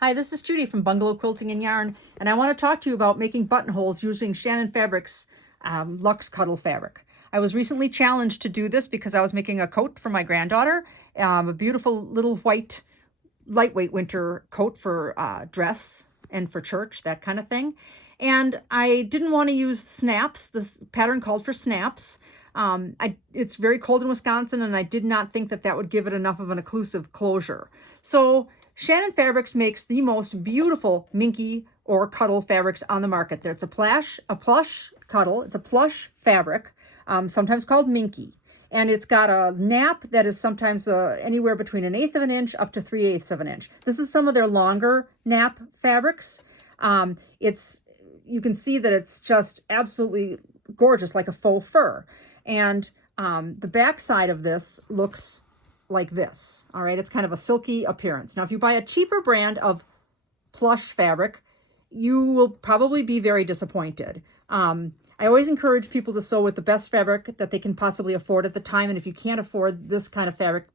Hi, this is Judy from Bungalow Quilting and Yarn, and I want to talk to you about making buttonholes using Shannon Fabrics Luxe Cuddle fabric. I was recently challenged to do this because I was making a coat for my granddaughter, a beautiful little white, lightweight winter coat for dress and for church, that kind of thing. And I didn't want to use snaps. This pattern called for snaps. It's very cold in Wisconsin, and I did not think that that would give it enough of an occlusive closure. So Shannon Fabrics makes the most beautiful Minky or cuddle fabrics on the market. It's a plush cuddle. It's a plush fabric, sometimes called Minky. And it's got a nap that is sometimes anywhere between 1/8 of an inch up to 3/8 of an inch. This is some of their longer nap fabrics. You can see that it's just absolutely gorgeous, like a faux fur. And the back side of this looks like this. All right, it's kind of a silky appearance. Now, if you buy a cheaper brand of plush fabric, you will probably be very disappointed. I always encourage people to sew with the best fabric that they can possibly afford at the time. And if you can't afford this kind of fabric,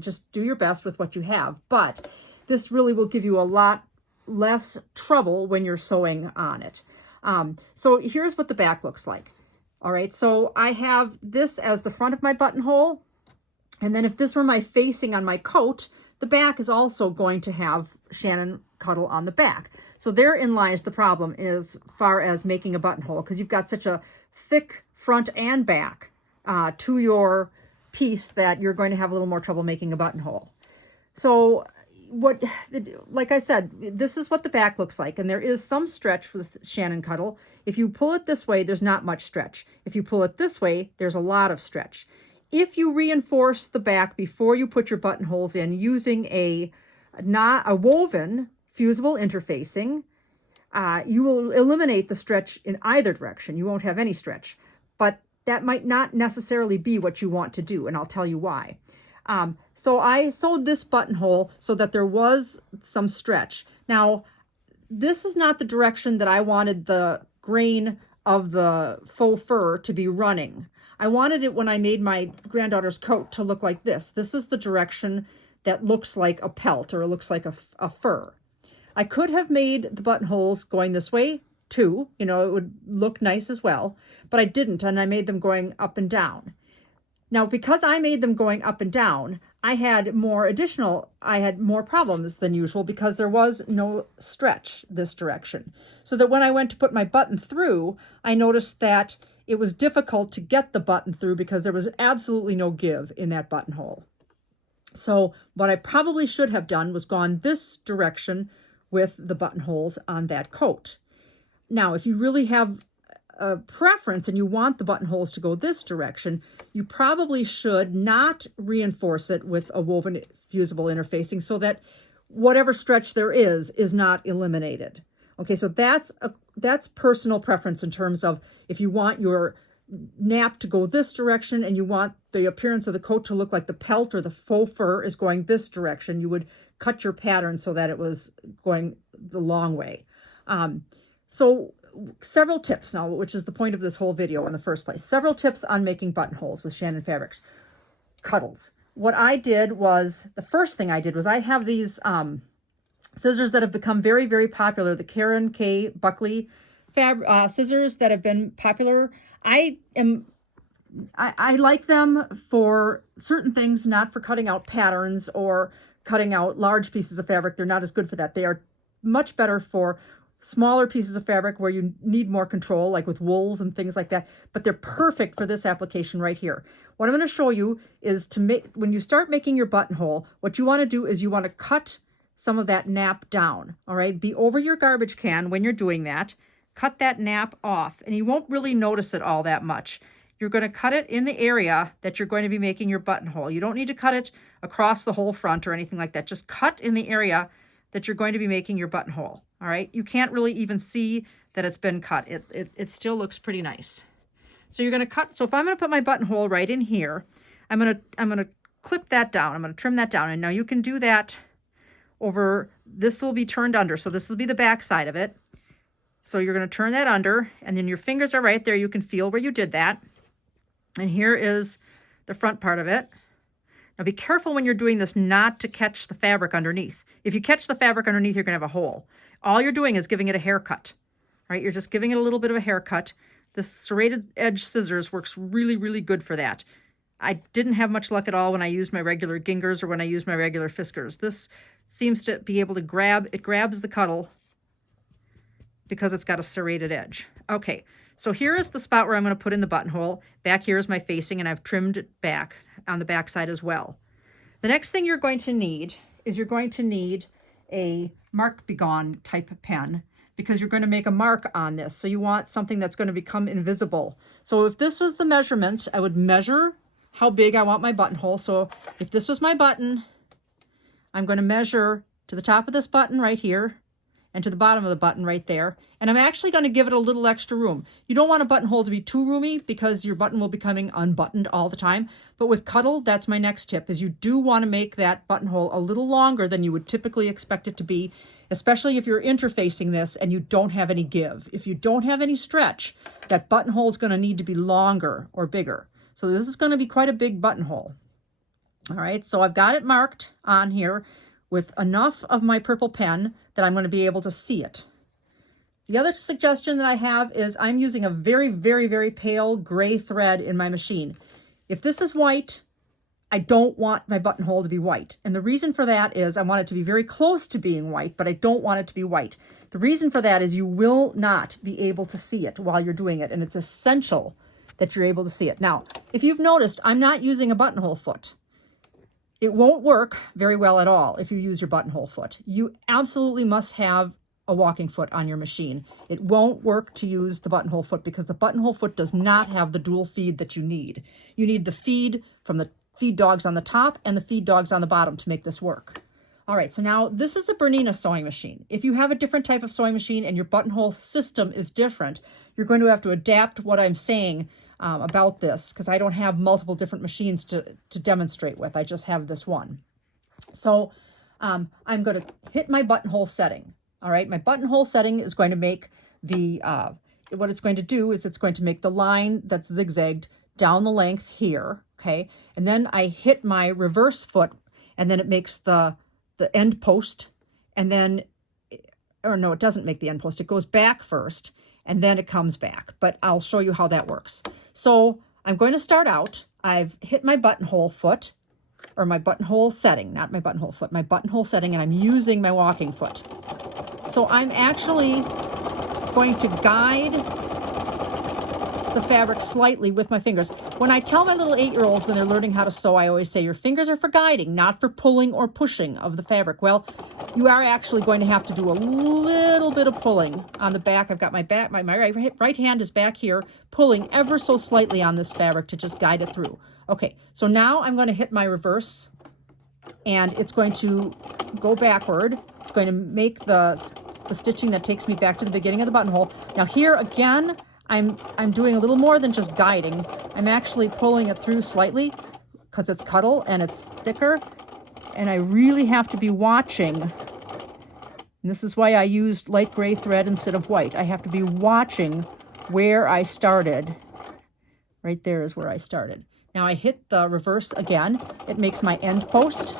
just do your best with what you have. But this really will give you a lot less trouble when you're sewing on it. So here's what the back looks like. All right, so I have this as the front of my buttonhole. And then if this were my facing on my coat, the back is also going to have Shannon Cuddle on the back. So therein lies the problem as far as making a buttonhole, because you've got such a thick front and back to your piece that you're going to have a little more trouble making a buttonhole. So like I said, this is what the back looks like, and there is some stretch with Shannon Cuddle. If you pull it this way, there's not much stretch. If you pull it this way, there's a lot of stretch. If you reinforce the back before you put your buttonholes in using a woven fusible interfacing, you will eliminate the stretch in either direction. You won't have any stretch, but that might not necessarily be what you want to do, and I'll tell you why. So I sewed this buttonhole so that there was some stretch. Now, this is not the direction that I wanted the grain of the faux fur to be running. I wanted it, when I made my granddaughter's coat, to look like this. This is the direction that looks like a pelt, or it looks like a fur. I could have made the buttonholes going this way too. It would look nice as well, but I didn't, and I made them going up and down. Now, because I made them going up and down, I had more problems than usual because there was no stretch this direction. So that when I went to put my button through, I noticed that it was difficult to get the button through because there was absolutely no give in that buttonhole. So what I probably should have done was gone this direction with the buttonholes on that coat. Now, if you really have a preference and you want the buttonholes to go this direction, you probably should not reinforce it with a woven fusible interfacing so that whatever stretch there is not eliminated. Okay, so that's personal preference in terms of if you want your nap to go this direction and you want the appearance of the coat to look like the pelt or the faux fur is going this direction, you would cut your pattern so that it was going the long way. So several tips now, which is the point of this whole video in the first place. Several tips on making buttonholes with Shannon Fabrics Cuddles. What I did was, the first thing I did was I have these scissors that have become very, very popular, the Karen K. Buckley scissors that have been popular. I like them for certain things, not for cutting out patterns or cutting out large pieces of fabric. They're not as good for that. They are much better for smaller pieces of fabric where you need more control, like with wools and things like that, but they're perfect for this application right here. What I'm going to show you is when you start making your buttonhole, what you want to do is you want to cut some of that nap down. All right, be over your garbage can when you're doing that. Cut that nap off, and you won't really notice it all that much. You're going to cut it in the area that you're going to be making your buttonhole. You don't need to cut it across the whole front or anything like that. Just cut in the area that you're going to be making your buttonhole. All right, you can't really even see that it's been cut. It still looks pretty nice. So you're going to cut. So if I'm going to put my buttonhole right in here, I'm going to clip that down. I'm going to trim that down, and now you can do that over. This will be turned under, so this will be the back side of it. So you're going to turn that under, and then your fingers are right there. You can feel where you did that. And here is the front part of it. Now be careful when you're doing this not to catch the fabric underneath. If you catch the fabric underneath, you're going to have a hole. All you're doing is giving it a haircut, right? You're just giving it a little bit of a haircut. This serrated edge scissors works really, really good for that. I didn't have much luck at all when I used my regular gingers or when I used my regular fiskers. This seems to be able to grabs the cuddle because it's got a serrated edge. Okay, so here is the spot where I'm going to put in the buttonhole. Back here is my facing, and I've trimmed it back on the back side as well. The next thing you're going to need is you're going to need a Mark Begone type pen, because you're going to make a mark on this. So you want something that's going to become invisible. So if this was the measurement, I would measure how big I want my buttonhole. So if this was my button, I'm going to measure to the top of this button right here and to the bottom of the button right there. And I'm actually going to give it a little extra room. You don't want a buttonhole to be too roomy because your button will be becoming unbuttoned all the time. But with Cuddle, that's my next tip, is you do want to make that buttonhole a little longer than you would typically expect it to be, especially if you're interfacing this and you don't have any give. If you don't have any stretch, that buttonhole is going to need to be longer or bigger. So this is going to be quite a big buttonhole. All right, so I've got it marked on here with enough of my purple pen that I'm going to be able to see it. The other suggestion that I have is I'm using a very, very, very pale gray thread in my machine. If this is white, I don't want my buttonhole to be white. And the reason for that is I want it to be very close to being white, but I don't want it to be white. The reason for that is you will not be able to see it while you're doing it, and it's essential that you're able to see it. Now, if you've noticed, I'm not using a buttonhole foot. It won't work very well at all if you use your buttonhole foot. You absolutely must have a walking foot on your machine. It won't work to use the buttonhole foot because the buttonhole foot does not have the dual feed that you need. You need the feed from the feed dogs on the top and the feed dogs on the bottom to make this work. All right, so now this is a Bernina sewing machine. If you have a different type of sewing machine and your buttonhole system is different, you're going to have to adapt what I'm saying about this, because I don't have multiple different machines to demonstrate with. I just have this one. So I'm going to hit my buttonhole setting. All right, my buttonhole setting is going to make the, what it's going to do is it's going to make the line that's zigzagged down the length here, okay? And then I hit my reverse foot, and then it makes the end post, and then, or no, it doesn't make the end post. It goes back first, and then it comes back. But I'll show you how that works. So I'm going to start out. I've hit my buttonhole foot, or my buttonhole setting, not my buttonhole foot, my buttonhole setting, and I'm using my walking foot. So I'm actually going to guide the fabric slightly with my fingers. When I tell my little 8-year-olds when they're learning how to sew, I always say your fingers are for guiding, not for pulling or pushing of the fabric. Well, you are actually going to have to do a little bit of pulling on the back. I've got my back, my right hand is back here, pulling ever so slightly on this fabric to just guide it through. Okay, so now I'm going to hit my reverse, and it's going to go backward. It's going to make the stitching that takes me back to the beginning of the buttonhole. Now here again, I'm doing a little more than just guiding. I'm actually pulling it through slightly because it's Cuddle and it's thicker, and I really have to be watching. And this is why I used light gray thread instead of white. I have to be watching where I started. Right there is where I started. Now I hit the reverse again. It makes my end post,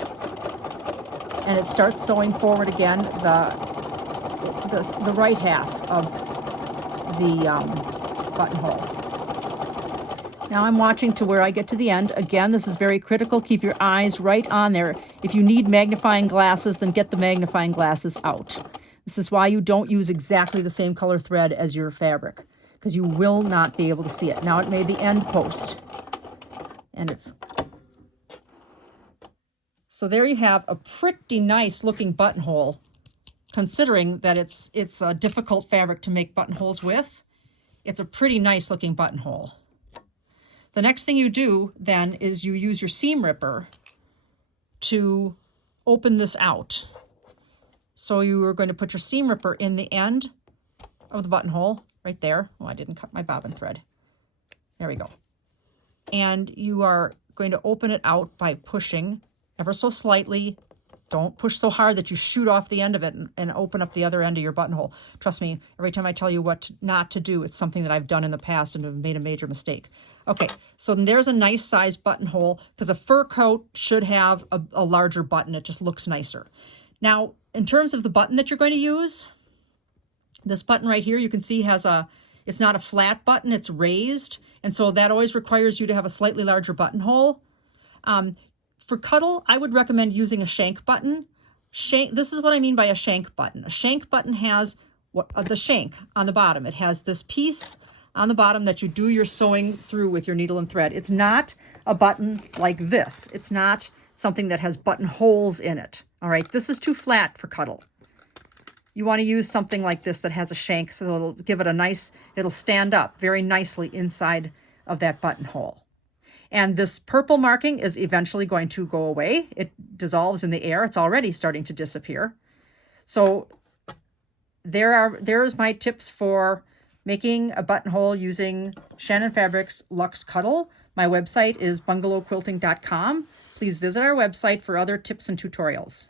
and it starts sewing forward again the right half of the buttonhole. Now I'm watching to where I get to the end. Again, this is very critical. Keep your eyes right on there. If you need magnifying glasses, then get the magnifying glasses out. This is why you don't use exactly the same color thread as your fabric, because you will not be able to see it. Now it made the end post, and it's... So there you have a pretty nice looking buttonhole, considering that it's a difficult fabric to make buttonholes with. It's a pretty nice looking buttonhole. The next thing you do then is you use your seam ripper to open this out. So you are going to put your seam ripper in the end of the buttonhole right there. Oh, I didn't cut my bobbin thread. There we go. And you are going to open it out by pushing ever so slightly Don't push so hard that you shoot off the end of it and open up the other end of your buttonhole. Trust me, every time I tell you what not to do, it's something that I've done in the past and have made a major mistake. Okay, so there's a nice size buttonhole because a fur coat should have a larger button. It just looks nicer. Now, in terms of the button that you're going to use, this button right here, you can see it's not a flat button, it's raised. And so that always requires you to have a slightly larger buttonhole. For Cuddle, I would recommend using a shank button. This is what I mean by a shank button. A shank button has the shank on the bottom. It has this piece on the bottom that you do your sewing through with your needle and thread. It's not a button like this. It's not something that has buttonholes in it. All right, this is too flat for Cuddle. You want to use something like this that has a shank, so it'll give it it'll stand up very nicely inside of that buttonhole. And this purple marking is eventually going to go away. It dissolves in the air. It's already starting to disappear. So there's my tips for making a buttonhole using Shannon Fabrics Luxe Cuddle. My website is bungalowquilting.com. Please visit our website for other tips and tutorials.